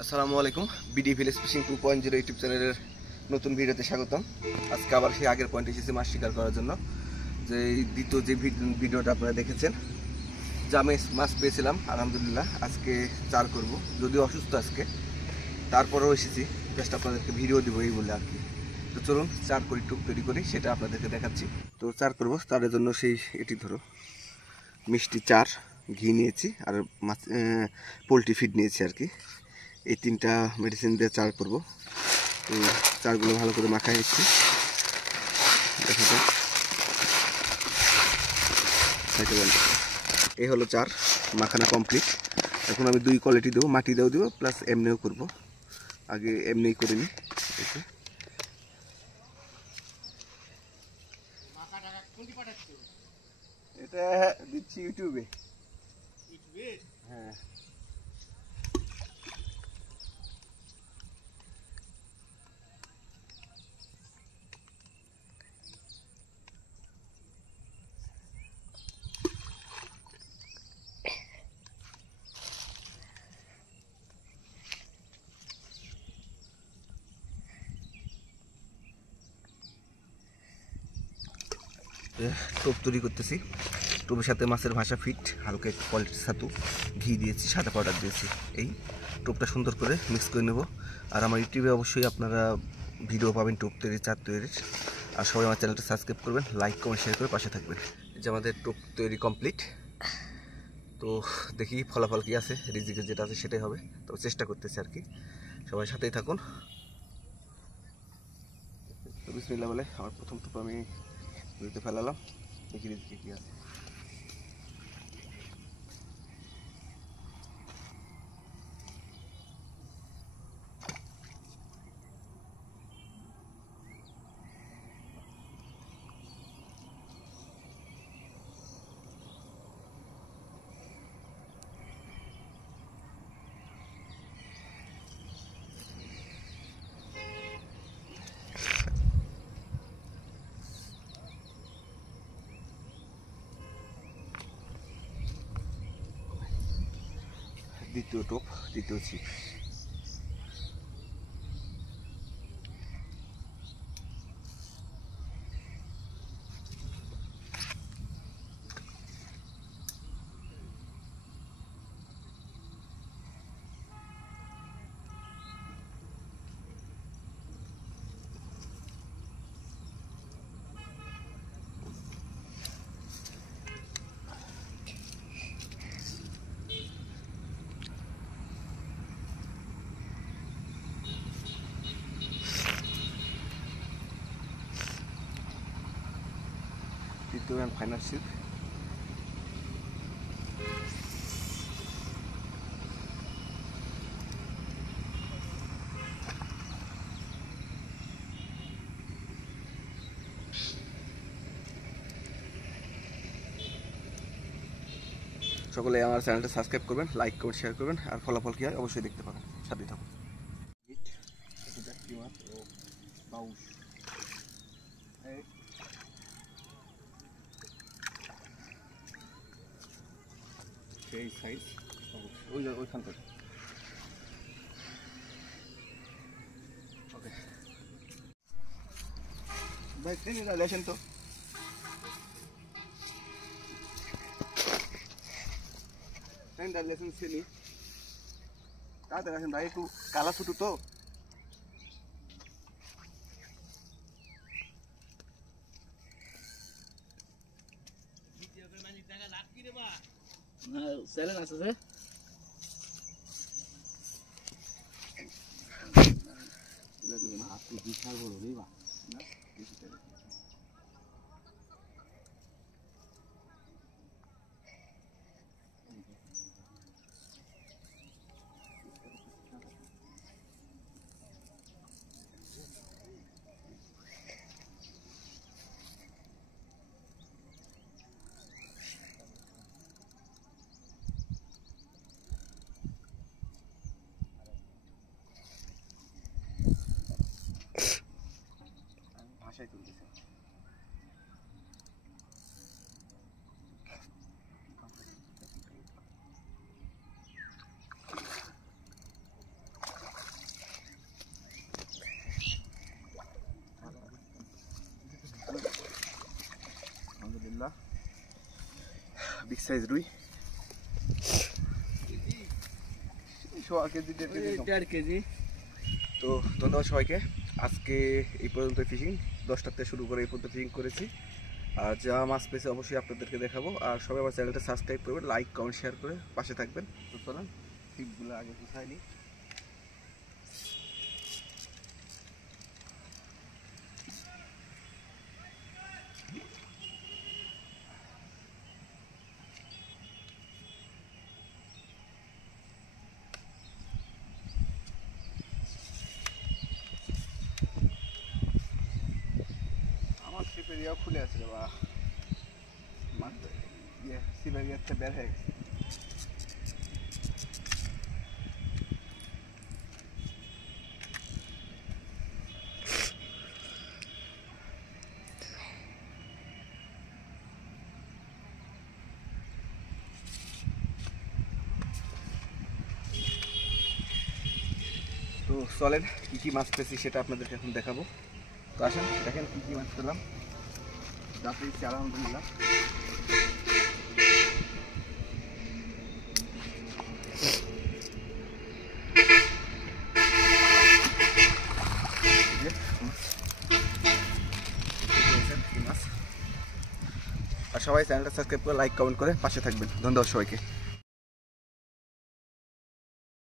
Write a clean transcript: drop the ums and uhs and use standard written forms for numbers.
আসসালামু আলাইকুম, BD village fishing 2.0 YouTube চ্যানেলের নতুন ভিডিওতে স্বাগতম। আজকে আবার সেই আগের পয়েন্টে এসেছি মাছ শিকার করার জন্য। যে দ্বিতীয় যে ভিডিওটা আপনারা দেখেছেন, যে আমি মাছ পেয়েছিলাম আলহামদুলিল্লাহ। আজকে চার করব, যদিও অসুস্থ আজকে, তারপরেও এসেছি জাস্ট আপনাদেরকে ভিডিও দিব এই বলে আর কি। তো চলুন চার করি, টুক তৈরি করি, সেটা আপনাদেরকে দেখাচ্ছি। তো চার করব, তার জন্য সেই এটি ধরো মিষ্টি চার, ঘি নিয়েছি আর মাছ পোলট্রি ফিড নিয়েছি আর কি। এই তিনটা মেডিসিন দিয়ে চার করব। তো চারগুলো ভালো করে মাখাই নিচ্ছি, দেখা যাক। এই হলো চার মাখানা কমপ্লিট। এখন আমি দুই কোয়ালিটি দেবো, মাটি দেও দেবো প্লাস এমনিও করব। আগে এমনিই করে নিই। এটা দিচ্ছি ইউটিউবে। হ্যাঁ, টোপ তৈরি করতেছি। টোপের সাথে মাছের ভাষা ফিট, হালকা একটু কোয়ালিটির ছাতু, ঘি দিয়েছি, সাদা পাউডার দিয়েছি। এই টোপটা সুন্দর করে মিক্স করে নেব। আর আমার ইউটিউবে অবশ্যই আপনারা ভিডিও পাবেন টোপ তৈরি, চার তৈরির। আর সবাই আমার চ্যানেলটা সাবস্ক্রাইব করবেন, লাইক কমেন্ট শেয়ার করে পাশে থাকবেন। যে আমাদের টোপ তৈরি কমপ্লিট। তো দেখি ফলাফল কী আছে, রিজিকে যেটা আছে সেটাই হবে, তবে চেষ্টা করতেছি আর কি। সবাই সাথেই থাকুন। তো বিসমিল্লাহ বলে আমার প্রথম টোপ আমি নদীতে ফেলালাম, দেখি রিজিকে কী আছে। দ্বিতীয় টোপ, দ্বিতীয় ছিপ। তৃতীয় অ্যান্ড ফাইনাল ছিপ। সকলে আমার চ্যানেলটা সাবস্ক্রাইব করবেন, লাইক কমেন্ট শেয়ার করবেন, আর ফলাফল কী হয় অবশ্যই দেখতে পাবেন, সাথেই থাকুন। সেই সাইজ ওইখান থেকে। ওকে ভাই, ট্রেনে আসেন তো। ট্রেন ডাইলেশন ছিলি তাড়াতাড়ি আসেন ভাই, একটু কালা ছুটু তো। চ্যালেঞ্জ আছে যে বিশাল বড় রে বা ভাষায় তুলতেছে। আলহামদুলিল্লাহ বিগ সাইজ রুই, 1.5 কেজি 1.5 কেজি। তো ধন্যবাদ সবাইকে। আজকে এই পর্যন্ত ফিশিং, 10টাতে শুরু করে এই পর্যন্ত ফিশিং করেছি। আর যা মাছ পেয়েছে অবশ্যই আপনাদেরকে দেখাবো। আর সবাই আমার চ্যানেলটা সাবস্ক্রাইব করবেন, লাইক কমেন্ট শেয়ার করে পাশে থাকবেন। তো চলেন ছিপগুলো আগে গুছাইনি। আমার ছিপের ইয়াও খুলে আছে রে বা, ছিপের ইয়াতে বের হয়ে গেছে। তো চলেন কী কী মাছ পেয়েছি সেটা আপনাদেরকে এখন দেখাবো। তো আসেন দেখেন কী কী মাছ পেলাম। যা পেয়েছি আলহামদুলিল্লাহ। আর সবাই চ্যানেলটা সাবস্ক্রাইব করে লাইক কমেন্ট করে পাশে থাকবেন। ধন্যবাদ সবাইকে।